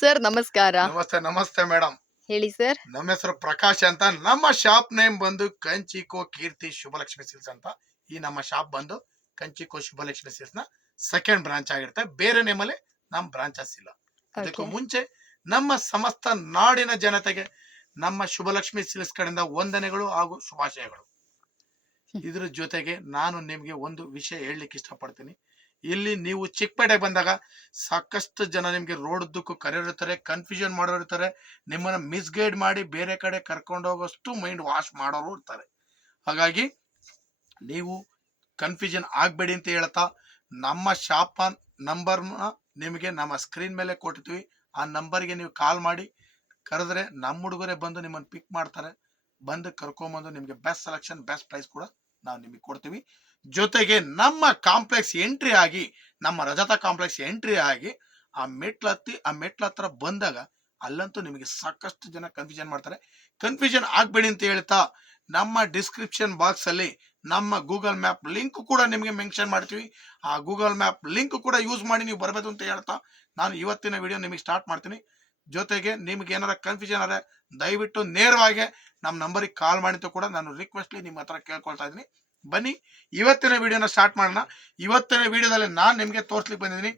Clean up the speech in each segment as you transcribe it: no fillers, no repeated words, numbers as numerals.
Sir ನಮಸ್ಕಾರ. ನಮಸ್ತೆ ನಮಸ್ತೆ ಮೇಡಮ್. ಹೇಳಿ ಸರ್. ನಮ್ಮ ಹೆಸರು ಪ್ರಕಾಶ್ ಅಂತ. ನಮ್ಮ ಶಾಪ್ ನೇಮ್ ಬಂದು ಕಂಚಿಕೋ ಕೀರ್ತಿ ಶುಭಲಕ್ಷ್ಮಿ ಸಿಲ್ಸ್ ಅಂತ. ಈ ನಮ್ಮ ಶಾಪ್ ಬಂದು ಕಂಚಿಕೋ ಶುಭಲಕ್ಷ್ಮಿ ಸಿಲ್ಸ್ ನ ಸೆಕೆಂಡ್ ಬ್ರಾಂಚ್ ಆಗಿರುತ್ತೆ. ಬೇರೆ ನೇಮಲ್ಲಿ ನಮ್ಮ ಬ್ರಾಂಚಸ್ ಇಲ್ಲ. ಅದಕ್ಕೂ ಓಕೆ. ಮುಂಚೆ ನಮ್ಮ ಸಮಸ್ತ ನಾಡಿನ ಜನತೆಗೆ ನಮ್ಮ ಶುಭಲಕ್ಷ್ಮಿ ಸಿಲ್ಸ್ ಕಡೆಯಿಂದ ವಂದನೆಗಳು ಹಾಗೂ ಶುಭಾಶಯಗಳು. ಇದ್ರ ಜೊತೆಗೆ ನಾನು ನಿಮ್ಗೆ ಒಂದು ವಿಷಯ ಹೇಳಲಿಕ್ಕೆ ಇಷ್ಟಪಡ್ತೀನಿ. ಇಲ್ಲಿ ನೀವು ಚಿಕ್ಕಪೇಟೆಗೆ ಬಂದಾಗ ಸಾಕಷ್ಟು ಜನ ನಿಮ್ಗೆ ರೋಡ್ ಕರೆಯಿರ್ತಾರೆ, ಕನ್ಫ್ಯೂಷನ್ ಮಾಡೋರು ಇರ್ತಾರೆ, ನಿಮ್ಮನ್ನ ಮಿಸ್ಗೈಡ್ ಮಾಡಿ ಬೇರೆ ಕಡೆ ಕರ್ಕೊಂಡು ಹೋಗೋಷ್ಟು ಮೈಂಡ್ ವಾಶ್ ಮಾಡೋರು ಇರ್ತಾರೆ. ಹಾಗಾಗಿ ನೀವು ಕನ್ಫ್ಯೂಷನ್ ಆಗ್ಬೇಡಿ ಅಂತ ಹೇಳ್ತಾ, ನಮ್ಮ ಶಾಪ್ ನಂಬರ್ನ ನಿಮಗೆ ನಮ್ಮ ಸ್ಕ್ರೀನ್ ಮೇಲೆ ಕೊಟ್ಟಿರ್ತೀವಿ. ಆ ನಂಬರ್ಗೆ ನೀವು ಕಾಲ್ ಮಾಡಿ ಕರೆದ್ರೆ ನಮ್ಮ ಹುಡುಗರೇ ಬಂದು ನಿಮ್ಮನ್ನು ಪಿಕ್ ಮಾಡ್ತಾರೆ. ಬಂದು ಕರ್ಕೊಂಬಂದು ನಿಮಗೆ ಬೆಸ್ಟ್ ಸೆಲೆಕ್ಷನ್ ಬೆಸ್ಟ್ ಪ್ರೈಸ್ ಕೂಡ ನಾವು ನಿಮಗೆ ಕೊಡ್ತೀವಿ. ಜೊತೆಗೆ ನಮ್ಮ ಕಾಂಪ್ಲೆಕ್ಸ್ ಎಂಟ್ರಿ ಆಗಿ, ನಮ್ಮ ರಜತ ಕಾಂಪ್ಲೆಕ್ಸ್ ಎಂಟ್ರಿ ಆಗಿ ಆ ಮೆಟ್ಲ ಹತ್ರ ಬಂದಾಗ ಅಲ್ಲಂತೂ ನಿಮಗೆ ಸಾಕಷ್ಟು ಜನ ಕನ್ಫ್ಯೂಷನ್ ಮಾಡ್ತಾರೆ. ಕನ್ಫ್ಯೂಷನ್ ಆಗ್ಬೇಡಿ ಅಂತ ಹೇಳ್ತಾ, ನಮ್ಮ ಡಿಸ್ಕ್ರಿಪ್ಷನ್ ಬಾಕ್ಸ್ ಅಲ್ಲಿ ನಮ್ಮ ಗೂಗಲ್ ಮ್ಯಾಪ್ ಲಿಂಕ್ ಕೂಡ ನಿಮಗೆ ಮೆನ್ಷನ್ ಮಾಡ್ತೀವಿ. ಆ ಗೂಗಲ್ ಮ್ಯಾಪ್ ಲಿಂಕ್ ಕೂಡ ಯೂಸ್ ಮಾಡಿ ನೀವು ಬರಬೇಕು ಅಂತ ಹೇಳ್ತಾ ನಾನು ಇವತ್ತಿನ ವಿಡಿಯೋ ನಿಮಗೆ ಸ್ಟಾರ್ಟ್ ಮಾಡ್ತೀನಿ. ಜೊತೆಗೆ ನಿಮ್ಗೆ ಏನಾರ ಕನ್ಫ್ಯೂಷನ್ ಆದರೆ ದಯವಿಟ್ಟು ನೇರವಾಗಿ ನಮ್ಮ ನಂಬರಿಗೆ ಕಾಲ್ ಮಾಡಿ ಅಂತ ಕೂಡ ನಾನು ರಿಕ್ವೆಸ್ಟ್ಲಿ ನಿಮ್ಮ ಹತ್ರ ಕೇಳ್ಕೊಳ್ತಾ ಇದ್ದೀನಿ. ಬನ್ನಿ ಇವತ್ತಿನ ವಿಡಿಯೋನ ಸ್ಟಾರ್ಟ್ ಮಾಡೋಣ. ಇವತ್ತಿನ ವಿಡಿಯೋದಲ್ಲಿ ನಾನು ನಿಮಗೆ ತೋರಿಸ್ಲಿಕ್ಕೆ ಬಂದಿದ್ದೀನಿ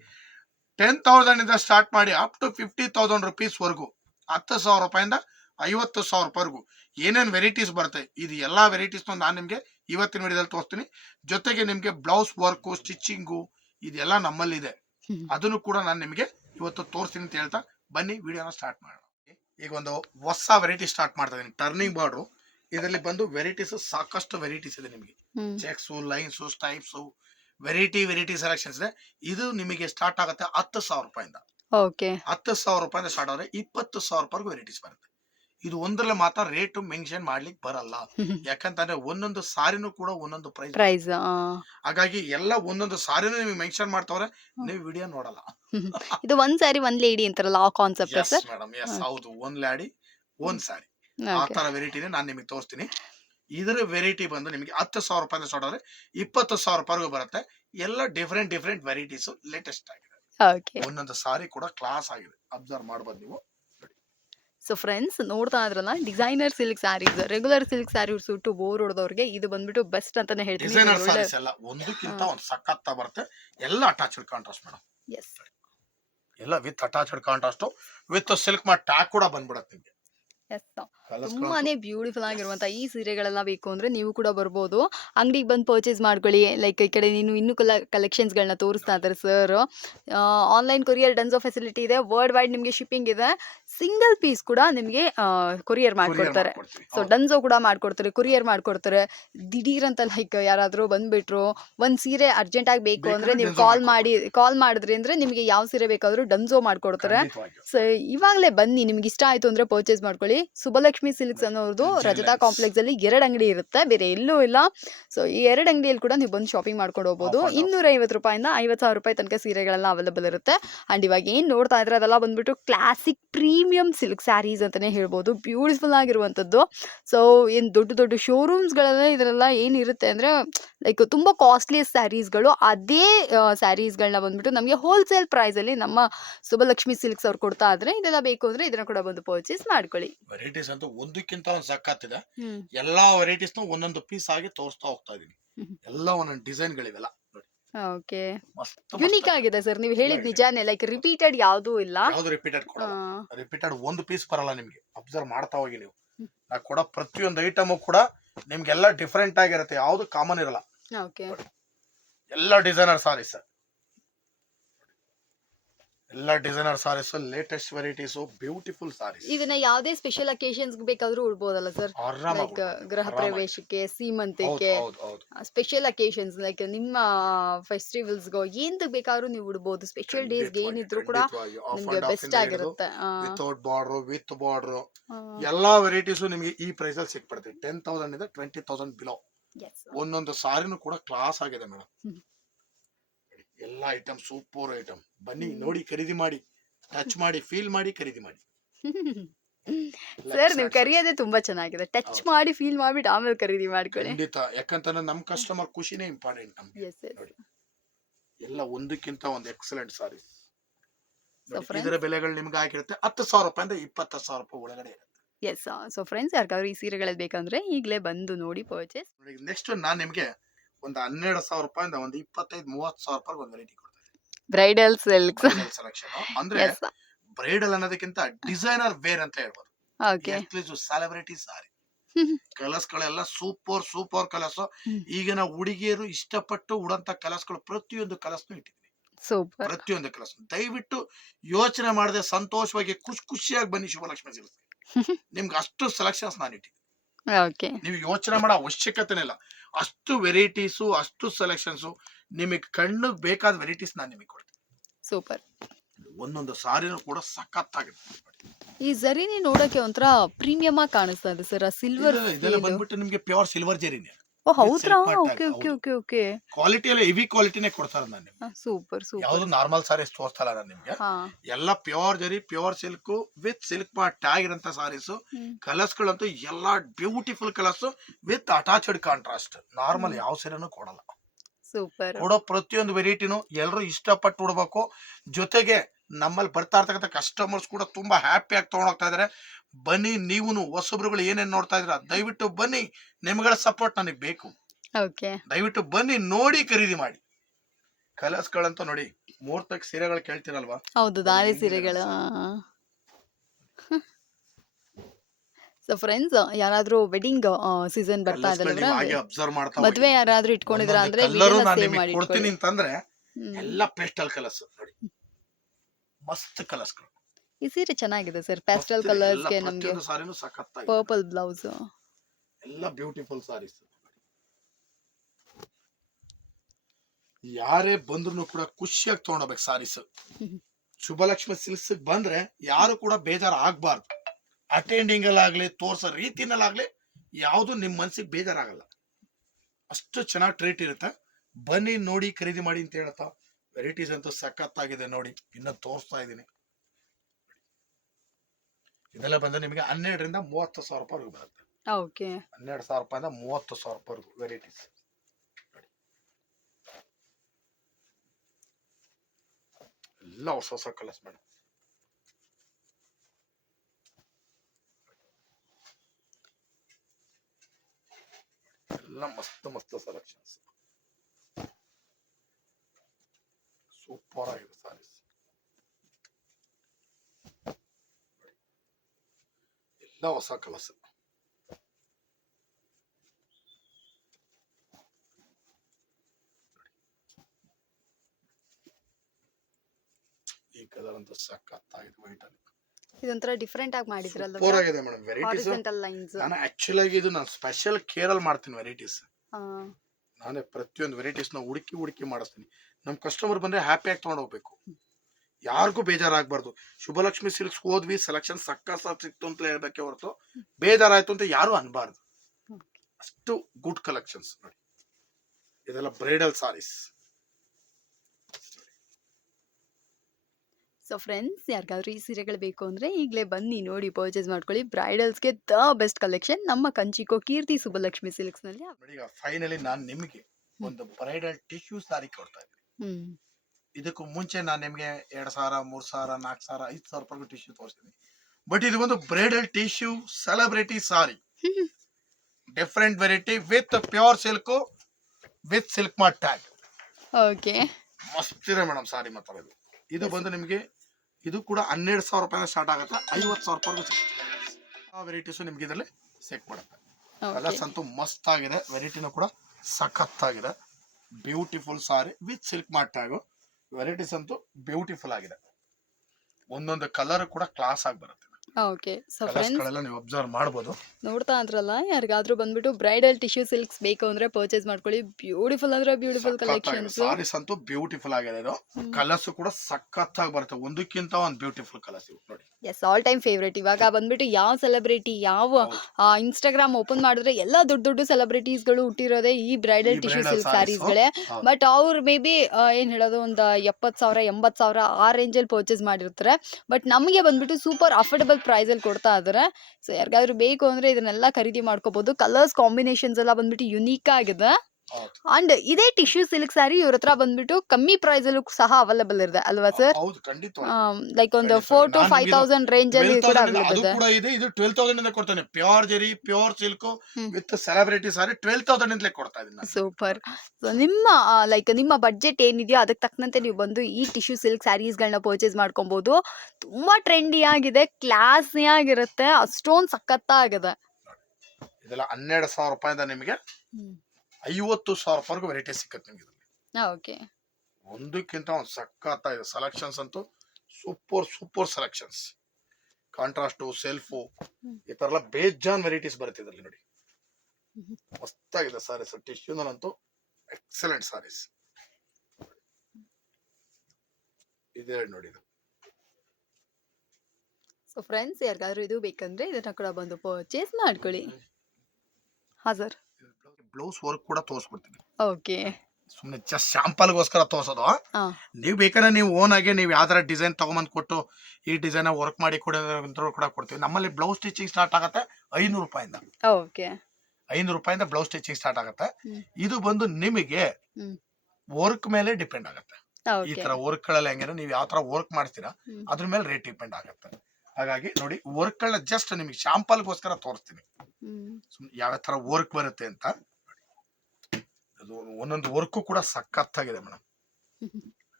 10,000 ಇಂದ ಸ್ಟಾರ್ಟ್ ಮಾಡಿ ಅಪ್ ಟು 50,000 ರುಪೀಸ್ ವರೆಗೂ, 10,000 ರೂಪಾಯಿಂದ 50,000 ರೂಪಾಯಿವರೆಗೂ ಏನೇನು ವೆರೈಟೀಸ್ ಬರುತ್ತೆ, ಇದು ಎಲ್ಲಾ ವೆರೈಟೀಸ್ ನಾನು ನಿಮಗೆ ಇವತ್ತಿನ ವಿಡಿಯೋದಲ್ಲಿ ತೋರಿಸ್ತೀನಿ. ಜೊತೆಗೆ ನಿಮಗೆ ಬ್ಲೌಸ್ ವರ್ಕು, ಸ್ಟಿಚಿಂಗು ಇದೆಲ್ಲ ನಮ್ಮಲ್ಲಿದೆ. ಅದನ್ನು ಕೂಡ ನಾನು ನಿಮಗೆ ಇವತ್ತು ತೋರಿಸ್ತೀನಿ ಅಂತ ಹೇಳ್ತಾ ಬನ್ನಿ ವಿಡಿಯೋನ ಸ್ಟಾರ್ಟ್ ಮಾಡೋಣ. ಈಗ ಒಂದು ಹೊಸ ವೆರೈಟಿ ಸ್ಟಾರ್ಟ್ ಮಾಡ್ತಾ ಇದ್ದೀನಿ. ಟರ್ನಿಂಗ್ ಬಾರ್ಡ್ರು, ಇದರಲ್ಲಿ ಬಂದು ವೆರೈಟೀಸ್ ಸಾಕಷ್ಟು ವೆರೈಟೀಸ್ ಇದೆ. ನಿಮಗೆ ಚೆಕ್ಸು, ಲೈನ್ಸು, ಸ್ಟೈಪ್ಸು, ವೆರೈಟಿ ಸೆಲೆಕ್ಷನ್ಸ್ ಇದೆ. ಇದು ನಿಮಗೆ ಸ್ಟಾರ್ಟ್ ಆಗುತ್ತೆ 10,000 ರೂಪಾಯಿಂದ. 10,000 ರೂಪಾಯಿಂದ ಸ್ಟಾರ್ಟ್ ಆದ್ರೆ 20,000 ರೂಪಾಯಿಗೂ ವೆರೈಟೀಸ್ ಬರುತ್ತೆ. ಇದು ಒಂದ್ರಲ್ಲಿ ಮಾತ್ರ ರೇಟ್ ಮೆನ್ಷನ್ ಮಾಡ್ಲಿಕ್ಕೆ ಬರಲ್ಲ. ಯಾಕಂತಂದ್ರೆ ಒಂದೊಂದು ಸಾರಿನೂ ಕೂಡ ಒಂದೊಂದು ಪ್ರೈಸ್. ಹಾಗಾಗಿ ಎಲ್ಲ ಒಂದೊಂದು ಸಾರಿನೂ ನಿಮಗೆ ಮೆನ್ಷನ್ ಮಾಡ್ತಾವ್ರೆ, ನೀವು ವಿಡಿಯೋ ನೋಡಲ್ಲ. ಇದು ಒಂದ್ ಸ್ಯಾರಿ ಒಂದ್ ಲೇಡಿ ಅಂತಾರಲ್ಲ, ಆ ಕಾನ್ಸೆಪ್ಟ್ ಸರ್? ಮೇಡಮ್, ಎಸ್, ಹೌದು. ಒಂದ್ ಲ್ಯಾಡಿ ಒಂದ್ ಸಾರಿ, ಆ ತರ ವೆರೈಟಿನೇ ನಾನು ನಿಮಗೆ ತೋರಿಸ್ತೀನಿ. ಇದರ ವೆರೈಟಿ ಬಂದು ನಿಮಗೆ 10,000 ರೂಪಾಯಿಂದ ಸ್ಟಾರ್ಟ್ ಆದ್ರೆ 20,000 ರೂಪಾಯಿಗೂ ಬರುತ್ತೆ. ಎಲ್ಲ ಡಿಫ್ರೆಂಟ್ ವೆರೈಟೀಸ್ ಲೇಟೆಸ್ಟ್ ಆಗಿದೆ. ಒಂದೊಂದು ಸಾರಿ ಕೂಡ ಕ್ಲಾಸ್ ಆಗಿದೆ, ಅಬ್ಸರ್ವ್ ಮಾಡಬಹುದು ನೀವು. ಸೊ ಫ್ರೆಂಡ್ಸ್, ನೋಡ್ತಾ ಇದ್ರಲ್ಲ, designer silk sarees, regular silk sarees ಸುಟ್ಟು ಬೋರ್ ಹೊಡೆದವ್ರಿಗೆ ಇದು ಬಂದ್ಬಿಟ್ಟು ಬೆಸ್ಟ್ ಅಂತಾನೆ ಹೇಳ್ತೀನಿ. ಡಿಸೈನರ್ ಸಾರೀಸ್ ಎಲ್ಲ ಒಂದಕ್ಕಿಂತ ಒಂದು ಸಖತ್ ಬರುತ್ತೆ. ಎಲ್ಲ ಅಟ್ಯಾಚ್ಡ್ ಕಾಂಟ್ರಾಸ್ಟ್ ಮೇಡಮ್. ಎಸ್, ಎಲ್ಲ with attached contrast, with silk ಮಾಡಿ ಟ್ಯಾಗ್ ಕೂಡ ಬಂದ್ಬಿಡುತ್ತೆ ನಿಮಗೆ. ತುಂಬಾನೇ ಬ್ಯೂಟಿಫುಲ್ ಆಗಿರುವಂತ ಈ ಸೀರೆಗಳೆಲ್ಲ ಬೇಕು ಅಂದ್ರೆ ನೀವು ಕೂಡ ಬರ್ಬೋದು. ಅಂಗಡಿಗೆ ಬಂದು ಪರ್ಚೇಸ್ ಮಾಡ್ಕೊಳ್ಳಿ. ಲೈಕ್ ಈ ಕಡೆ ನೀನು ಇನ್ನೂ ಕಲೆಕ್ಷನ್ಸ್ ಗಳನ್ನ ತೋರಿಸ್ತಾ ಇದ್ದಾರೆ sir. Online courier Dunzo facility ಇದೆ. ವರ್ಲ್ಡ್ ವೈಡ್ ನಿಮಗೆ ಶಿಪ್ಪಿಂಗ್ ಇದೆ. ಸಿಂಗಲ್ ಪೀಸ್ ಕೂಡ ನಿಮಗೆ ಕೊರಿಯರ್ ಮಾಡ್ಕೊಡ್ತಾರೆ. ಸೊ ಡನ್ಸೋ ಕೂಡ ಮಾಡ್ಕೊಡ್ತಾರೆ, ಕೊರಿಯರ್ ಮಾಡ್ಕೊಡ್ತಾರೆ. ದಿಢೀರ್ ಅಂತ ಲೈಕ್ ಯಾರಾದ್ರೂ ಬಂದ್ಬಿಟ್ರು ಒಂದ್ ಸೀರೆ ಅರ್ಜೆಂಟ್ ಆಗಿ ಬೇಕು ಅಂದ್ರೆ ನೀವು ಕಾಲ್ ಮಾಡಿದ್ರಿ ಅಂದ್ರೆ ನಿಮಗೆ ಯಾವ ಸೀರೆ ಬೇಕಾದ್ರೂ ಡನ್ಸೋ ಮಾಡ್ಕೊಡ್ತಾರೆ. ಸೊ ಇವಾಗಲೇ ಬನ್ನಿ, ನಿಮ್ಗೆ ಇಷ್ಟ ಆಯ್ತು ಅಂದ್ರೆ ಪರ್ಚೇಸ್ ಮಾಡ್ಕೊಳ್ಳಿ. ಸುಬ್ಬಲಕ್ಷ್ಮಿ ಸಿಲ್ಕ್ಸ್ ಅನ್ನೋದು ರಜತಾ ಕಾಂಪ್ಲೆಕ್ಸ್ ಅಲ್ಲಿ 2 ಅಂಗಡಿ ಇರುತ್ತೆ, ಬೇರೆ ಎಲ್ಲೂ ಇಲ್ಲ. ಸೊ ಈ 2 ಅಂಗಡಿಯಲ್ಲಿ ಕೂಡ ನೀವು ಬಂದು ಶಾಪಿಂಗ್ ಮಾಡ್ಕೊಂಡು ಹೋಗ್ಬೋದು. 250 ರೂಪಾಯಿಂದ 50,000 ರೂಪಾಯಿ ತನಕ ಸೀರೆಗಳೆಲ್ಲ ಅವೈಲೇಬಲ್ ಇರುತ್ತೆ. ಅಂಡ್ ಇವಾಗ ಏನ್ ನೋಡ್ತಾ ಇದ್ರೆ ಅದೆಲ್ಲ ಬಂದ್ಬಿಟ್ಟು ಕ್ಲಾಸಿಕ್ ಪ್ರೀಮಿಯಂ ಸಿಲ್ಕ್ ಸ್ಯಾರೀಸ್ ಅಂತಾನೆ ಹೇಳ್ಬೋದು. ಬ್ಯೂಟಿಫುಲ್ ಆಗಿರುವಂತದ್ದು. ಸೊ ಏನ್ ದೊಡ್ಡ ಶೋರೂಮ್ಸ್ ಗಳಲ್ಲ ಇದರೆಲ್ಲ ಏನಿರುತ್ತೆ ಅಂದ್ರೆ ಲೈಕ್ ತುಂಬಾ ಕಾಸ್ಟ್ಲಿ ಸ್ಯಾರೀಸ್ಗಳು, ಅದೇ ಸ್ಯಾರೀಸ್ಗಳನ್ನ ಬಂದ್ಬಿಟ್ಟು ನಮಗೆ ಹೋಲ್ಸೇಲ್ ಪ್ರೈಸ್ ಅಲ್ಲಿ ನಮ್ಮ ಸುಬ್ಬಲಕ್ಷ್ಮಿ ಸಿಲ್ಕ್ಸ್ ಅವ್ರು ಕೊಡ್ತಾ ಇದ್ರೆ, ಇದೆಲ್ಲ ಬೇಕು ಅಂದ್ರೆ ಇದನ್ನ ಕೂಡ ಬಂದು ಪರ್ಚೇಸ್ ಮಾಡ್ಕೊಳ್ಳಿ. ವೆರೈಟೀಸ್ ಅಂತೂ ಒಂದಕ್ಕಿಂತ ಒಂದು ಸಖತ್ತಿದೆ. ಎಲ್ಲಾ ವೆರೈಟೀಸ್ ಒಂದೊಂದು ಪೀಸ್ ಆಗಿ ತೋರಿಸ್ತಾ ಹೋಗ್ತಾ ಇದೀನಿ. ಎಲ್ಲ ಒಂದೊಂದು ಡಿಸೈನ್ ಗಳಿವೆಲ್ಲ. ಓಕೆ, ಯುನಿಕ್ ಆಗಿದೆ ಸರ್. ನೀವು ಹೇಳಿದ್ ನಿಜಾನೇ, ಲೈಕ್ ರಿಪೀಟೆಡ್ ಯಾವ್ದು ಇಲ್ಲ. ಯಾವ್ದು ರಿಪೀಟೆಡ್ ಒಂದು ಪೀಸ್ ಬರಲ್ಲ ನಿಮ್ಗೆ. ಅಬ್ಸರ್ವ್ ಮಾಡ್ತಾ ಹೋಗಿ ನೀವು. ನಾ ಕೊಡೋ ಪ್ರತಿಯೊಂದು ಐಟಮ್ ಕೂಡ ನಿಮ್ಗೆಲ್ಲ ಡಿಫ್ರೆಂಟ್ ಆಗಿರುತ್ತೆ, ಯಾವ್ದು ಕಾಮನ್ ಇರಲ್ಲ. ಎಲ್ಲ ಡಿಸೈನರ್ ಸಾರೀಸ್, ಎಲ್ಲ designer sarees, latest varieties, beautiful sarees. ಇದನ್ನ ಯಾವುದೇ ಸ್ಪೆಷಲ್ ಅಕೇಶನ್ಸ್ ಬೇಕಾದ್ರೂ ಉಡ್ಬೋದಲ್ಲ ಸರ್? ಲೈಕ್ ಗೃಹ ಪ್ರವೇಶಕ್ಕೆ, ಸೀಮಂತಕ್ಕೆ, ಸ್ಪೆಷಲ್ ಅಕೇಶನ್ಸ್ ಲೈಕ್ ನಿಮ್ಮ ಫೆಸ್ಟಿವಲ್ಸ್ ಗೋ ಏನ್ ಬೇಕಾದ್ರೂ ನೀವು ಉಡ್ಬೋದು. ಸ್ಪೆಷಲ್ ಡೇಸ್ ಏನಿದ್ರು ಕೂಡ ನಿಮ್ಗೆ ಬೆಸ್ಟ್ ಆಗಿರುತ್ತೆ. ವಿತೌಟ್ ಬಾರ್ಡರ್, ವಿತ್ ಬಾರ್ಡರ್, ಎಲ್ಲಾ ವೆರೈಟೀಸ್ ನಿಮಗೆ ಈ ಪ್ರೈಸ್ ಅಲ್ಲಿ ಸಿಕ್ಬಿಡುತ್ತೆ. 10,000 ಇಂದ 20,000 ಬಿಲೋ. ಒಂದೊಂದು ಸಾರಿನೂ ಕೂಡ ಕ್ಲಾಸ್ ಆಗಿದೆ ಮೇಡಮ್. ಎಲ್ಲ ಐಟಮ್ ಸೂಪರ್ ಐಟಮ್. ಬನ್ನಿ ನೋಡಿ, ಖರೀದಿ ಮಾಡಿ, ಟಚ್ ಮಾಡಿ, ಫೀಲ್ ಮಾಡಿ, ಖರೀದಿ ಮಾಡಿ. ಸರ್ ನೀವು ಕರೆಯೋದೇ ತುಂಬಾ ಚೆನ್ನಾಗಿದೆ. ಟಚ್ ಮಾಡಿ, ಫೀಲ್ ಮಾಡ್ಬಿಟ್ಟು ಆಮೇಲೆ ಖರೀದಿ ಮಾಡ್ಕೊಳ್ಳಿ. ಖಂಡಿತ, ಯಾಕಂತಂದ್ರೆ ನಮ್ ಕಸ್ಟಮರ್ ಖುಷಿನೇ ಇಂಪಾರ್ಟೆಂಟ್ ನಮ್ಗೆ. ಎಲ್ಲ ಒಂದಕ್ಕಿಂತ ಒಂದು ಎಕ್ಸಲೆಂಟ್ ಸಾರೀಸ್. ಸೊ ನೋಡಿ ಇದರ ಫ್ರೆಂಡ್ಸ್ ಬೆಲೆಗಳು ನಿಮ್ಗೆ ಆಗಿರುತ್ತೆ 10,000 ರೂಪಾಯಿಂದ 20,000 ರೂಪಾಯಿ ಒಳಗಡೆ ಇರುತ್ತೆ. ಎಸ್ ಸೊ ಫ್ರೆಂಡ್ಸ್ ಯಾರಿಗಾದ್ರೂ ಈ ಸೀರೆಗಳಲ್ಲಿ ಬೇಕಂದ್ರೆ ಈಗಲೇ ಬಂದು ನೋಡಿ ಪರ್ಚೇಸ್. ನೋಡಿ ನೆಕ್ಸ್ಟ್ ನಾನು ನಿಮ್ಗೆ ಒಂದು 12,000 ರೂಪಾಯಿಂದ ಒಂದು 25-30,000 ರೂಪಾಯಿ ಒಂದು ವೆರೈಟಿ ಕೊಡ್ತಾ ಇದ್ದೀನಿ. Bridal silks. ಬ್ರೈಡಲ್ ಸೆಲೆಕ್ಷನ್ ಅಂದ್ರೆ ಎಸ್. ಬ್ರೈಡಲ್ ಅನ್ನೋದಕ್ಕಿಂತ ಡಿಸೈನರ್ ವೇರ್ ಅಂತ ಹೇಳ್ಬೋದು. ಓಕೆ. ಸೆಲೆಬ್ರಿಟಿ ಸಾರಿ ಕಲರ್ಸ್ ಗಳೆಲ್ಲ ಸೂಪರ್ ಸೂಪರ್ ಕಲರ್ಸ್. ಈಗಿನ ಹುಡುಗಿಯರು ಇಷ್ಟಪಟ್ಟು ಉಡಂತ ಕಲರ್ಸ್ ಗಳು ಪ್ರತಿಯೊಂದು ಕಲರ್ಸ್ ಇಟ್ಟಿದ್ದೀನಿ. ಸೂಪರ್. ಪ್ರತಿಯೊಂದು ಕಲರ್ಸ್ ದಯವಿಟ್ಟು ಯೋಚನೆ ಮಾಡದೆ ಸಂತೋಷವಾಗಿ ಖುಷಿಯಾಗಿ ಬನ್ನಿ ಶುಭಲಕ್ಷ್ಮಿ ಸಿಲ್ಕ್ಸ್. ನಿಮ್ಗೆ ಅಷ್ಟು ಸೆಲೆಕ್ಷನ್ಸ್ ನಾನು ಇಟ್ಟಿದ್ದೀನಿ. ಓಕೆ. ನೀವು ಯೋಚನೆ ಮಾಡೋ ಅವಶ್ಯಕತೆನೇ ಇಲ್ಲ. ಅಷ್ಟು ವೆರೈಟೀಸು ಅಷ್ಟು ಸೆಲೆಕ್ಷನ್ಸ್ ನಿಮಗೆ ಕಣ್ಣು ಬೇಕಾದ ವೆರೈಟೀಸ್ ನಾನು ನಿಮಗೆ ಕೊಡ್ತೀನಿ. ಸೂಪರ್. ಒಂದೊಂದು ಸಾರಿನೂ ಕೂಡ ಸಖತ್ತಾಗಿರುತ್ತೆ. ಈ ಜರಿನಿ ನೋಡಕ್ಕೆ ಒಂಥರ ಪ್ರೀಮಿಯಂ ಆಗಿ ಕಾಣಿಸ್ತಾ ಇದೆ ಸರ್. ಸಿಲ್ವರ್ ಇದೆಲ್ಲ ಬಂದ್ಬಿಟ್ಟು ನಿಮ್ಗೆ ಪ್ಯೂರ್ ಸಿಲ್ವರ್ ಜೆರಿನೇ. ಓ ಹೌದ್ರಾ? silk part ಓಕೆ ಆಗಿ, ಓಕೆ ಹೌದು. Okay okay. ಕ್ವಾಲಿಟಿ ಎಲ್ಲ ಹೆವಿ ಕ್ವಾಲಿಟಿನೇ ಕೊಡ್ತಾರೆ ನಾನು ನಿಮ್ಗೆ. Super super. ಯಾವ್ದು ನಾರ್ಮಲ್ ಸಾರೀಸ್ ತೋರಿಸ್ತಲ್ಲ ನಾನು ನಿಮ್ಗೆ. ಹಾ. ಎಲ್ಲ pure zari pure silk with silk tag ಇರೋಂತ ಸಾರೀಸ್. ಕಲರ್ಸ್ ಗಳಂತೂ ಎಲ್ಲಾ beautiful colours with attached contrast. Normal ಯಾವ ಸೀರೆನೂ ಕೊಡಲ್ಲ. ಸೂಪರ್. ಕೊಡೋ ಪ್ರತಿಯೊಂದು ವೆರೈಟಿನೂ ಎಲ್ಲರೂ ಇಷ್ಟಪಟ್ಟು ಉಡ್ಬೇಕು. ಜೊತೆಗೆ ನಮ್ಮಲ್ಲಿ ಬರ್ತಾ ಇರ್ತಕ್ಕಂಥ ಕಸ್ಟಮರ್ಸ್ ಕೂಡ ತುಂಬಾ ಹ್ಯಾಪಿ ಆಗಿ ತಗೊಂಡೋಗ್ತಾ ಇದಾರೆ. ಬನ್ನಿ ನೀವು ಹೊಸಬ್ರುಗಳು ಏನೇನ್ ನೋಡ್ತಾ ಇದ್ರ ದಯವಿಟ್ಟು ಬನ್ನಿ. ನಿಮ್ಗಳ ಸಪೋರ್ಟ್ ನನಗೆ ಬೇಕು. ಓಕೆ. ದಯವಿಟ್ಟು ಬನ್ನಿ ನೋಡಿ ಖರೀದಿ ಮಾಡಿ. ಕಲರ್ಸ್ ಗಳಂತೂ ನೋಡಿ ಮುಹೂರ್ತಕ್ಕೆ ಸೀರೆಗಳು ಕೇಳ್ತಿರಲ್ವಾ? ಹೌದು ದಾರಿ ಸೀರೆಗಳು. ಸೊ ಫ್ರೆಂಡ್ಸ್ ಯಾರಾದ್ರೂ ವೆಡ್ಡಿಂಗ್ ಸೀಸನ್ ಬರ್ತಾ ಕಲರ್ಸ್ ಗಳು ನೀವು ಹಾಗೆ ಇದ್ರೆ ಅಬ್ಸರ್ವ್ ಮಾಡ್ತಾ ಮದ್ವೆ ಹೋಗಿ. ಯಾರಾದ್ರೂ ಇಟ್ಕೊಂಡಿದ್ರ ಅಂದ್ರೆ ಕಲರು ನಾನು ಸೇವ್ ನಿಮಗೆ ಮಾಡಿ ಕೊಡ್ತೀನಿ ಇಟ್ಕೊಳ್ಳಿ. ಅಂತಂದ್ರೆ ಹ್ಮ್. ಎಲ್ಲ ಪೇಸ್ಟಲ್ ಕಲರ್ಸ್ ನೋಡಿ ಮಸ್ತ್ ಕಲರ್ಸ್ ಗಳು. ಈ ಸೀರೆ ಚೆನ್ನಾಗಿದೆ ಸರ್. ಪ್ಯಾಸ್ಟಲ್ ಕಲರ್ಸ್ಗೆ ನಮ್ಗೆ ಪ್ರತಿಯೊಂದು ಸಾರಿನೂ ಸಖತ್ತಾಗಿ ಪರ್ಪಲ್ ಬ್ಲೌಸ್. ಎಲ್ಲ ಬ್ಯೂಟಿಫುಲ್ ಸಾರೀಸ್. ಯಾರೇ ಬಂದ್ರು ಕೂಡ ಖುಷಿಯಾಗಿ ತಗೊಂಡೋಗ್ಬೇಕು ಸಾರೀಸ್. ಶುಭಲಕ್ಷ್ಮಿ ಸಿಲ್ಕ್ಸ್ ಬಂದ್ರೆ ಯಾರು ಕೂಡ ಬೇಜಾರು ಆಗ್ಬಾರ್ದು. ಅಟೆಂಡಿಂಗ್ ಅಲ್ಲಾಗ್ಲಿ ತೋರ್ಸೋ ರೀತಿನಲ್ಲಾಗ್ಲಿ ಯಾವ್ದು ನಿಮ್ ಮನ್ಸಿಗೆ ಬೇಜಾರಾಗಲ್ಲ. ಅಷ್ಟು ಚೆನ್ನಾಗಿ ಟ್ರೀಟ್ ಇರುತ್ತೆ. ಬನ್ನಿ ನೋಡಿ ಖರೀದಿ ಮಾಡಿ ಅಂತ ಹೇಳ್ತಾ ವೆರೈಟೀಸ್ ಅಂತೂ ಸಖತ್ತಾಗಿದೆ ನೋಡಿ. ಇನ್ನ ತೋರಿಸ್ತಾ ಇದೀನಿ. ಇದೆಲ್ಲ ಬಂದು ನಿಮಗೆ 12,000 ರಿಂದ 30,000 ರೂಪಾಯಿವರೆಗೂ ಬರುತ್ತೆ. ಓಕೆ. 12,000 ರೂಪಾಯಿಂದ 30,000 ರೂಪಾಯಿವರೆಗೂ ವೆರೈಟೀಸ್. ಎಲ್ಲ ಹೊಸ ಹೊಸ ಕಲರ್ಸ್ ಮೇಡಮ್. ಎಲ್ಲ ಮಸ್ತ್ ಮಸ್ತ್ ಸೆಲೆಕ್ಷನ್ಸ್. ಸೂಪರ್ ಆಗಿದೆ ಸಾರೀಸ್. ಎಲ್ಲ ಹೊಸ ಕಲರ್ಸ್. ಈ ಕಲರ್ ಅಂತೂ ಸಖತ್ತಾಗಿದೆ ವೈಟ್ ಅಲ್ಲಿ. ಇದೊಂಥರ ಡಿಫ್ರೆಂಟ್ ಆಗಿ ಮಾಡಿದ್ರಲ್ಲ ಸೂಪರ್ ಆಗಿದೆ ಮೇಡಮ್ ವೆರೈಟೀಸ್. Horizontal lines. ನಾನು ಆಕ್ಚುಲಿ ಆಗಿ ಇದು ನಾನು ಸ್ಪೆಷಲ್ ಕೇರ್ ಅಲ್ಲಿ ಮಾಡ್ತೀನಿ ವೆರೈಟೀಸ್. ನಾನೇ ಪ್ರತಿಯೊಂದು ವೆರೈಟೀಸ್ ನ ಹುಡುಕಿ ಮಾಡಿಸ್ತೀನಿ. ನಮ್ ಕಸ್ಟಮರ್ ಬಂದ್ರೆ ಹ್ಯಾಪಿ ಆಗಿ ತಗೊಂಡು ಹೋಗ್ಬೇಕು. ಯಾರಿಗೂ ಬೇಜಾರಾಗಬಾರ್ದು. ಶುಭಲಕ್ಷ್ಮಿ ಸಿಲ್ಕ್ಸ್ ಹೋದ್ವಿ ಸೆಲೆಕ್ಷನ್ ಸಕ್ಕತ್ತಾಗಿ ಸಿಕ್ತು ಅಂತ ಹೇಳ್ಬೇಕೆ ಹೊರತು ಬೇಜಾರಾಯ್ತು ಅಂತ ಯಾರು ಅನ್ಬಾರ್ದು. ಅಷ್ಟು ಗುಡ್ ಕಲೆಕ್ಷನ್ಸ್ ನೋಡಿ. ಇದೆಲ್ಲ ಬ್ರೈಡಲ್ ಸಾರೀಸ್. ಸೊ ಫ್ರೆಂಡ್ಸ್ ಯಾರಿಗಾದ್ರೂ ಈ ಸೀರೆಗಳು ಬೇಕು ಅಂದ್ರೆ ಈಗಲೇ ಬನ್ನಿ ನೋಡಿ ಪರ್ಚೇಸ್ ಮಾಡ್ಕೊಳ್ಳಿ. ಬ್ರೈಡಲ್ಸ್ಗೆ ದ ಬೆಸ್ಟ್ ಕಲೆಕ್ಷನ್ ನಮ್ಮ ಕಂಚಿಕೋ ಕೀರ್ತಿ ಸುಬ್ಬಲಕ್ಷ್ಮಿ ಸಿಲ್ಕ್ಸ್ ನಲ್ಲಿ. ನೋಡಿ ಈಗ ಫೈನಲಿ ನಾನು ನಿಮಗೆ ಒಂದು ಬ್ರೈಡಲ್ ಟಿಶ್ಯೂ ಸಾರಿ ಕೊಡ್ತಾ ಇದ್ದೀನಿ. ಇದಕ್ಕೂ ಮುಂಚೆ ನಾನು ನಿಮಗೆ 2,000, 3,000, 4,000, 5,000 ರೂಪಾಯಿ ಟಿಶ್ಯೂ ತೋರಿಸ್ತೀನಿ. ಬಟ್ ಇದು ಒಂದು bridal tissue celebrity sorry. Different variety with pure silk with silk mart tag. Okay. ಮಸ್ತ್ ಇದೆ ಮೇಡಮ್ ಸಾರಿ ಮಾತ್ರ ಇದು. ಇದು ಬಂದು ನಿಮಗೆ ಇದು ಕೂಡ 12,000 ರೂಪಾಯಿಂದ ಸ್ಟಾರ್ಟ್ ಆಗುತ್ತೆ. 50,000 ರೂಪಾಯಿಗೂ ಸಿಗುತ್ತೆ. ಆ ವೆರೈಟೀಸು ನಿಮ್ಗೆ ಇದರಲ್ಲಿ ಸೆಕ್ ಮಾಡುತ್ತೆ. ಕಲರ್ಸ್ ಅಂತೂ ಮಸ್ತ್ ಆಗಿದೆ. ವೆರೈಟಿನೂ ಕೂಡ ಸಖತ್ತಾಗಿದೆ. Beautiful sorry with silk mart tag. Varieties ಅಂತೂ ಬ್ಯೂಟಿಫುಲ್ ಆಗಿದೆ. ಒಂದೊಂದು ಕಲರ್ ಕೂಡ ಕ್ಲಾಸ್ ಆಗಿ ಬರುತ್ತೆ. ಓಕೆ. ಸೊ ಕಲರ್ಸ್ ಫ್ರೆಂಡ್ಸ್ ಗಳೆಲ್ಲ ನೀವು ಅಬ್ಸರ್ವ್ ಮಾಡಬಹುದು. ನೋಡ್ತಾ ಇದ್ರಲ್ಲ ಯಾರಿಗಾದ್ರೂ ಬಂದ್ಬಿಟ್ಟು ಬ್ರೈಡಲ್ ಟಿಶ್ಯೂ ಸಿಲ್ಕ್ಸ್ ಬೇಕು ಅಂದ್ರೆ ಪರ್ಚೇಸ್ ಮಾಡ್ಕೊಳ್ಳಿ. ಬ್ಯೂಟಿಫುಲ್ ಅಂದ್ರೆ ಬ್ಯೂಟಿಫುಲ್ ಕಲೆಕ್ಷನ್ಸ್. ಸಾರೀಸ್ ಅಂತೂ ಬ್ಯೂಟಿಫುಲ್ ಆಗಿದೆ. ಇದು ಕಲರ್ಸ್ ಕೂಡ ಸಖತ್ತಾಗಿ ಬರುತ್ತೆ. ಒಂದಕ್ಕಿಂತ ಒಂದು ಬ್ಯೂಟಿಫುಲ್ ಕಲರ್ಸ್ ಇವು ನೋಡಿ. Yes all time favourite. ಇವಾಗ ಬಂದ್ಬಿಟ್ಟು ಯಾವ ಸೆಲೆಬ್ರಿಟಿ ಯಾವ ಇನ್ಸ್ಟಾಗ್ರಾಮ್ ಓಪನ್ ಮಾಡಿದ್ರೆ ಎಲ್ಲ ದೊಡ್ಡ ದೊಡ್ಡ ಸೆಲೆಬ್ರಿಟೀಸ್ಗಳು ಹುಟ್ಟಿರೋದೇ ಈ ಬ್ರೈಡಲ್ ಈ ಟಿಶ್ಯೂ bridal ಸಿಲ್ಕ್ sarees. ಸ್ಯಾರೀಸ್ಗಳೇ. ಹೌದು. ಬಟ್ ಅವ್ರು ಮೇ ಬಿ ಏನ್ ಹೇಳೋದು ಒಂದು 70,000 80,000 ಆ ರೇಂಜಲ್ಲಿ ಪರ್ಚೇಸ್ ಮಾಡಿರ್ತಾರೆ. ಬಟ್ ನಮಗೆ ಬಂದ್ಬಿಟ್ಟು ಸೂಪರ್ ಅಫೋರ್ಡಬಲ್ ಪ್ರೈಸ್ ಅಲ್ಲಿ ಕೊಡ್ತಾ ಇದಾರೆ. ಸೊ ಯಾರಿಗಾದ್ರೂ ಬೇಕು ಅಂದ್ರೆ ಇದನ್ನೆಲ್ಲ ಖರೀದಿ ಮಾಡ್ಕೋಬಹುದು. ಕಲರ್ಸ್ ಕಾಂಬಿನೇಷನ್ಸ್ ಎಲ್ಲ ಬಂದ್ಬಿಟ್ಟು ಯುನೀಕ್ ಆಗಿದೆ. ಹೌದು ಅಂಡ್ ಇದೇ ಟಿಶ್ಯೂ ಸಿಲ್ಕ್ ಸ್ಯಾರಿ ಇವ್ರ ಹತ್ರ ಬಂದ್ಬಿಟ್ಟು ಕಮ್ಮಿ ಪ್ರೈಸ್ ಅಲ್ಲೂ ಸಹ ಅವೈಲೇಬಲ್ ಇದೆ ಅಲ್ವಾ ಸರ್? ಹೌದು ಖಂಡಿತವಾಗಿ ಲೈಕ್ ಒಂದು ಖಂಡಿತವಾಗಿ 4 to ನಾನು ನಿಮ್ಗೆ ಇದು 5,000 ರೇಂಜ್ ಅಲ್ಲಿ ಕೂಡ 12,000 ಅವೈಲೇಬಲ್ ಅದು ಇದೆ. ಕೂಡ ಇದೆ. ಇದು 12,000 ಇಂದ ಕೊಡ್ತಾನೆ. Pure zari, pure silk hmm. With celebrity sari 12,000 ಇಂದಲೇ ಕೊಡ್ತಾ ಇದೀನಿ ನಾನು. ಸೂಪರ್. ಸೊ ನಿಮ್ಮ ಲೈಕ್ ನಿಮ್ಮ ಬಡ್ಜೆಟ್ ಏನಿದೆಯೋ ಅದಕ್ಕೆ ತಕ್ಕಂತೆ ನೀವು ಬಂದು ಈ ಟಿಶ್ಯೂ ಸಿಲ್ಕ್ ಸ್ಯಾರೀಸ್ಗಳನ್ನ ಪರ್ಚೇಸ್ ಮಾಡ್ಕೊಬಹುದು. ತುಂಬಾ ಟ್ರೆಂಡಿ ಆಗಿದೆ, ಕ್ಲಾಸಿ ಆಗಿರುತ್ತೆ, ಅಷ್ಟೊಂದು ಸಖತ್ತಾಗಿದೆ. ಇದೆಲ್ಲ 12,000 ರೂಪಾಯಿಂದ ನಿಮಗೆ 50,000 ರೂಪಾಯಿವರೆಗೂ ವೆರೈಟಿ ಸಿಕ್ಕತ್ತೆ ನಿಮಗೆ. ಓಕೆ. ಒಂದಕ್ಕಿಂತ ಒಂದು ಸಖತ್ತ ಇದೆ. ಸೆಲೆಕ್ಷನ್ಸ್ ಅಂತೂ ಸೂಪರ್ ಸೆಲೆಕ್ಷನ್ಸ್. ಕಾಂಟ್ರಾಸ್ಟು, ಸೆಲ್ಫು, ಈ ತರ ಎಲ್ಲ ಬೇಜಾನ್ ವೆರೈಟೀಸ್ ಬರುತ್ತೆ ಇದರಲ್ಲಿ ನೋಡಿ. ಮಸ್ತಾಗಿದೆ ಸಾರೀಸ್. ಟಿಶ್ಯೂನಲ್ಲಂತೂ ಎಕ್ಸಲೆಂಟ್ ಸಾರೀಸ್ ಇದೆ ನೋಡಿ ಇದು. ಸೊ ಫ್ರೆಂಡ್ಸ್, ಯಾರಿಗಾದ್ರೂ ಇದು ಬೇಕಂದ್ರೆ ಇದನ್ನ ಕೂಡ ಬಂದು ಪರ್ಚೇಸ್ ಮಾಡ್ಕೊಳ್ಳಿ. ಹಾ ಸರ್. ಬ್ಲೌಸ್ ವರ್ಕ್ ಕೂಡ ತೋರಿಸ್ಬಿಡ್ತೀನಿ. ಓಕೆ. ಸುಮ್ಮನೆ ಜಸ್ಟ್ ಶಾಂಪಲ್ಗೋಸ್ಕರ ತೋರ್ಸೋದು. ನೀವು ಬೇಕಾದ್ರೆ ನೀವು ಓನ್ ಆಗಿ ನೀವು ಯಾವ್ದಾರ ಡಿಸೈನ್ ತಗೊಂಬಂದು ಕೊಟ್ಟು ಈ ಡಿಸೈನ್ ವರ್ಕ್ ಮಾಡಿ ಕೊಡೋದ್ರ ಕೂಡ ಕೊಡ್ತೀವಿ. ನಮ್ಮಲ್ಲಿ ಬ್ಲೌಸ್ ಸ್ಟಿಚಿಂಗ್ ಸ್ಟಾರ್ಟ್ ಆಗುತ್ತೆ 500 ರೂಪಾಯಿಂದ. ಓಕೆ. 500 ರೂಪಾಯಿಂದ ಬ್ಲೌಸ್ ಸ್ಟಿಚಿಂಗ್ ಸ್ಟಾರ್ಟ್ ಆಗುತ್ತೆ. ಇದು ಬಂದು ನಿಮಗೆ ವರ್ಕ್ ಮೇಲೆ ಡಿಪೆಂಡ್ ಆಗುತ್ತೆ. ಈ ತರ ವರ್ಕ್ ಗಳಲ್ಲಿ ಹೆಂಗೆ ನೀವು ಯಾವ ತರ ವರ್ಕ್ ಮಾಡ್ತೀರಾ ಅದ್ರ ಮೇಲೆ ರೇಟ್ ಡಿಪೆಂಡ್ ಆಗುತ್ತೆ. ಹಾಗಾಗಿ ನೋಡಿ ವರ್ಕ್ ಗಳನ್ನ ಜಸ್ಟ್ ನಿಮಗೆ ಶಾಂಪಲ್ಗೋಸ್ಕರ ತೋರಿಸ್ತೀನಿ ಯಾವ ತರ ವರ್ಕ್ ಬರುತ್ತೆ ಅಂತ. ಅದು ಒಂದೊಂದು ವರ್ಕು ಕೂಡ ಸಖತ್ತಾಗಿದೆ ಮೇಡಮ್.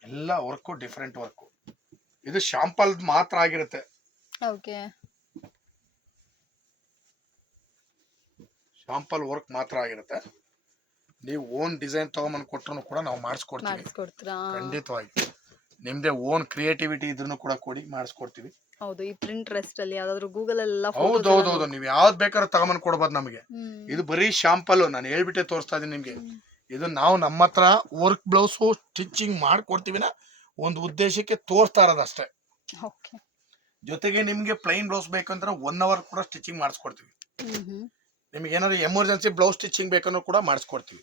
ಎಲ್ಲ ವರ್ಕು ಡಿಫ್ರೆಂಟ್ ವರ್ಕು. ಇದು ಶಾಂಪಲ್ ಮಾತ್ರ ಆಗಿರುತ್ತೆ. ಓಕೆ. ಶಾಂಪಲ್ ವರ್ಕ್ ಮಾತ್ರ ಆಗಿರುತ್ತೆ. ನೀವು ಓನ್ ಡಿಸೈನ್ ತಗೊಂಬಂದು ಕೊಟ್ಟರು ಕೂಡ ನಾವು ಮಾಡಿಸ್ಕೊಡ್ತೀವಿ. ಖಂಡಿತವಾಗಿ ನಿಮ್ದೇ ಓನ್ ಕ್ರಿಯೇಟಿವಿಟಿ ಇದ್ರೂ ಕೂಡ ಕೊಡಿ, ಮಾಡಿಸ್ಕೊಡ್ತೀವಿ. ಹೌದು. ಈ ಪ್ರಿಂಟ್ರೆಸ್ಟ್ ಅಲ್ಲಿ ಯಾವ್ದಾದ್ರು ಗೂಗಲ್ ಎಲ್ಲ ಹೌದೌದೌದು ನೀವು ಯಾವ್ದು ಬೇಕಾದ್ರೂ ತಗೊಂಬಂದು ಕೊಡ್ಬೋದು ನಮಗೆ. ಇದು ಬರೀ ಶಾಂಪಲ್ ನಾನು ಹೇಳ್ಬಿಟ್ಟೆ ತೋರಿಸ್ತಾ ಇದೀನಿ ನಿಮ್ಗೆ. ಇದು ನಾವು ನಮ್ಮ ಹತ್ರ ವರ್ಕ್ ಬ್ಲೌಸ್ ಸ್ಟಿಚಿಂಗ್ ಮಾಡ್ಕೊಡ್ತೀವಿನ ಒಂದು ಉದ್ದೇಶಕ್ಕೆ ತೋರಿಸ್ತಾ ಇರೋದಷ್ಟೇ. ಜೊತೆಗೆ ನಿಮ್ಗೆ ಪ್ಲೈನ್ ಬ್ಲೌಸ್ ಬೇಕಂದ್ರೆ 1 hour ಕೂಡ ಸ್ಟಿಚಿಂಗ್ ಮಾಡಿಸ್ಕೊಡ್ತೀವಿ. ನಿಮ್ಗೆ ಏನಾದ್ರು ಎಮರ್ಜೆನ್ಸಿ ಬ್ಲೌಸ್ ಸ್ಟಿಚಿಂಗ್ ಬೇಕಂದ್ರೂ ಕೂಡ ಮಾಡಿಸ್ಕೊಡ್ತೀವಿ.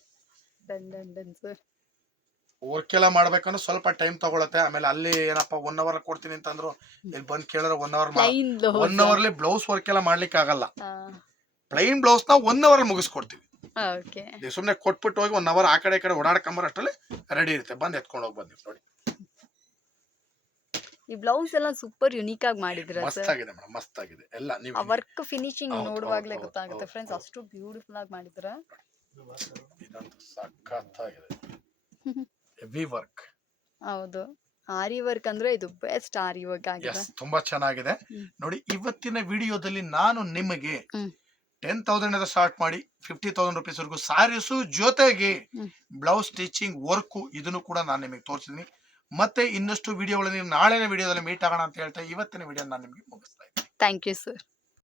ವರ್ಕ್ ಎಲ್ಲ ಮಾಡ್ಬೇಕಂದ್ರೆ ಸ್ವಲ್ಪ ಟೈಮ್ ತಗೊಳತ್ತೆ. ಆಮೇಲೆ ಅಲ್ಲಿ ಏನಪ್ಪಾ 1 hour ಕೊಡ್ತೀನಿ ಅಂತಂದ್ರು ಇಲ್ಲಿ ಬಂದ್ ಕೇಳಿದ್ರೆ 1 hour 1 hourಲಿ ಬ್ಲೌಸ್ ವರ್ಕ್ ಎಲ್ಲ ಮಾಡ್ಲಿಕ್ಕೆ ಆಗಲ್ಲ. ಪ್ಲೈನ್ ಬ್ಲೌಸ್ ನ 1 hour ಮುಗಿಸ್ಕೊಡ್ತೀವಿ. ನೀವು ಸುಮ್ನೆ ಕೊಟ್ಬಿಟ್ಟು ಹೋಗಿ 1 hour ಆ ಕಡೆ ಈ ಕಡೆ ಓಡಾಡ್ಕೊಂಬರ ಅಷ್ಟರಲ್ಲಿ ರೆಡಿ ಇರುತ್ತೆ. ಬಂದ್ ಎತ್ಕೊಂಡು ಹೋಗ್ಬೋದು ನೀವು ನೋಡಿ. ಈ ಬ್ಲೌಸ್ ಎಲ್ಲ ಸೂಪರ್ ಯುನೀಕ್ ಆಗಿ ಮಾಡಿದ್ರ. ಮಸ್ತಾಗಿದೆ ಮೇಡಮ್, ಮಸ್ತಾಗಿದೆ ಎಲ್ಲ. ನೀವು ವರ್ಕ್ ಫಿನಿಶಿಂಗ್ ನೋಡುವಾಗ್ಲೇ ಗೊತ್ತಾಗುತ್ತೆ ಫ್ರೆಂಡ್ಸ್, ಅಷ್ಟು ಬ್ಯೂಟಿಫುಲ್ ಆಗಿ ಮಾಡಿದ್ರ. ಇದಂತೂ ಸಖತ್ತಾಗಿದೆ. Heavy work. ಹೌದು. ಆರಿ ವರ್ಕ್ ಅಂದ್ರೆ ಇದು ಬೆಸ್ಟ್ ಆರಿ ವರ್ಕ್ ಆಗಿದೆ. ತುಂಬಾ ಚೆನ್ನಾಗಿದೆ ನೋಡಿ. ಇವತ್ತಿನ ವಿಡಿಯೋದಲ್ಲಿ ನಾನು ನಿಮಗೆ 10,000 ಇಂದ ಸ್ಟಾರ್ಟ್ ಮಾಡಿ 50,000 ರೂಪೀಸ್ ವರೆಗೂ ಸಾರೀಸು ಜೊತೆಗೆ ಬ್ಲೌಸ್ ಸ್ಟಿಚಿಂಗ್ ವರ್ಕ್ ಇದನ್ನು ಕೂಡ ನಾನು ನಿಮಗೆ ತೋರಿಸಿದೀನಿ. ಮತ್ತೆ ಇನ್ನಷ್ಟು ವಿಡಿಯೋಗಳಲ್ಲಿ ನಾಳಿನ ವಿಡಿಯೋದಲ್ಲಿ ಮೀಟ್ ಆಗೋಣ ಅಂತ ಹೇಳ್ತಾ ಇವತ್ತಿನ ವಿಡಿಯೋ ನಾನು ನಿಮಗೆ ಮುಗಿಸ್ತಾ ಇದ್ದೀನಿ. Thank you sir.